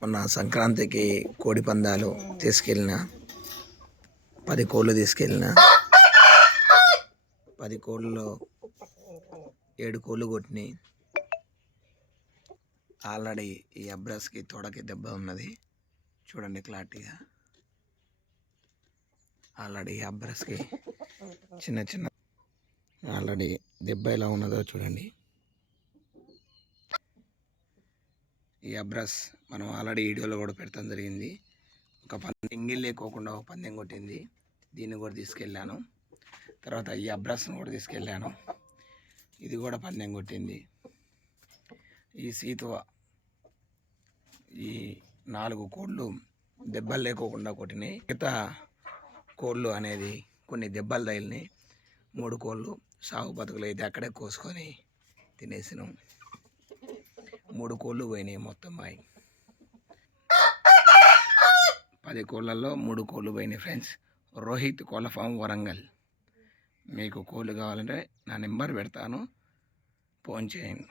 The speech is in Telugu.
మొన్న సంక్రాంతికి కోడి పందాలు తీసుకెళ్ళిన 10 కోళ్ళు తీసుకెళ్ళిన 10 కోళ్ళలో 7 కోళ్ళు కొట్టినాయి. ఆల్రెడీ ఈ అబ్రస్కి తొడకి దెబ్బ ఉన్నది, చూడండి క్లారిటీగా. ఆల్రెడీ ఈ అబ్రస్కి చిన్న చిన్న ఆల్రెడీ దెబ్బ ఎలా ఉన్నదో చూడండి. ఈ అబ్రస్ మనం ఆల్రెడీ వీడియోలో కూడా పెడతాం జరిగింది. ఒక ఎంగిల్ లేకోకుండా ఒక పందెం కొట్టింది, దీన్ని కూడా తీసుకెళ్ళాను. తర్వాత ఈ అబ్రస్ను కూడా తీసుకెళ్ళాను, ఇది కూడా పందెం కొట్టింది. ఈ సీతువ ఈ 4 కోళ్ళు దెబ్బలు లేకోకుండా కొట్టినాయి. మిగతా కోళ్ళు అనేది కొన్ని దెబ్బలు తగిలినాయి. 3 కోళ్ళు సాగు బతుకులు అయితే అక్కడే కోసుకొని తినేసినాం. 3 కోళ్ళు పోయినాయి మొత్తం. 10 కోళ్ళల్లో 3 కోళ్ళు పోయినాయి ఫ్రెండ్స్. రోహిత్ కోళ్ళ ఫామ్ వరంగల్. మీకు కోళ్ళు కావాలంటే నా నెంబర్ పెడతాను, ఫోన్ చేయండి.